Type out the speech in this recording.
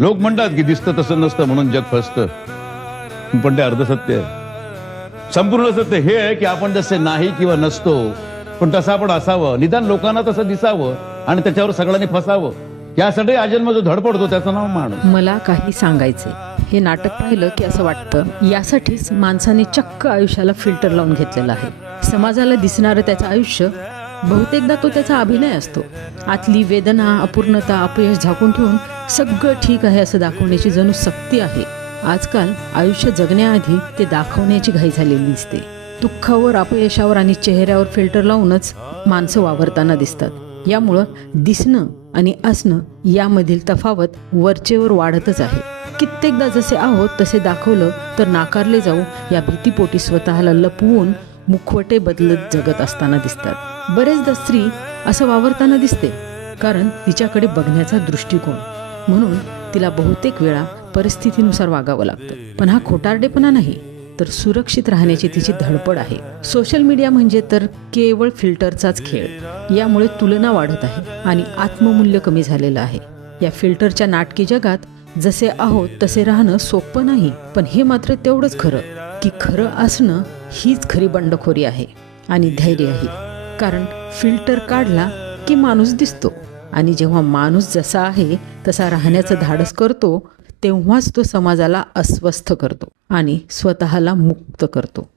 लोक म्हणतात की दिसतं तसं नसतं म्हणून जग फसतं, पण ते अर्धसत्य आहे. संपूर्ण सत्य हे आहे की आपण जसे नाही किंवा नसतो, पण तसं आपण असावं, निदान लोकांना तसं दिसावं आणि त्याच्यावर सगळ्यांनी फसावं. यासाठी आजन्म जो धडपडतो त्याचं नाव माणूस. मला काही सांगायचे. हे नाटक पाहिलं की असं वाटतं यासाठीच माणसाने चक्क आयुष्याला फिल्टर लावून घेतलेलं आहे. समाजाला दिसणारं त्याचं आयुष्य बहुतेकदा तो त्याचा अभिनय असतो. आतली वेदना, अपूर्णता, अपयश झाकून ठेवून सगळं ठीक आहे असं दाखवण्याची जणू सक्ती आहे. आजकाल आयुष्य जगण्याआधी ते दाखवण्याची घाई झालेली दिसते. दुःखावर, अपयशावर आणि चेहऱ्यावर फिल्टर लावूनच माणसं वावरताना दिसतात. यामुळं दिसणं आणि असणं यामधील तफावत वरचेवर वाढतच आहे. कित्येकदा जसे आहोत तसे दाखवलं तर नाकारले जाऊ या भीतीपोटी स्वतःला लपवून मुखवटे बदलत जगत असताना दिसतात. बरेचदा स्त्री असं वावरताना दिसते कारण तिच्याकडे बघण्याचा दृष्टिकोन, म्हणून तिला बहुतेक वेळा परिस्थितीनुसार वागावं लागतं. पण हा खोटारडेपणा नाही, तर सुरक्षित राहण्याची तिची धडपड आहे. सोशल मीडिया म्हणजे तर केवळ फिल्टरचाच खेळ. यामुळे तुलना वाढत आहे आणि आत्ममूल्य कमी झालेलं आहे. या फिल्टरच्या नाटकी जगात जसे आहोत तसे राहणं सोपं नाही, पण हे मात्र तेवढंच खरं की खरं असणं हीच खरी बंडखोरी आहे आणि धैर्य आहे. कारण फिल्टर काढला की माणूस दिसतो आणि जेव्हा माणूस जसा आहे तसा राहण्याचं धाडस करतो तेव्हाच तो समाजाला अस्वस्थ करतो आणि स्वतःला मुक्त करतो.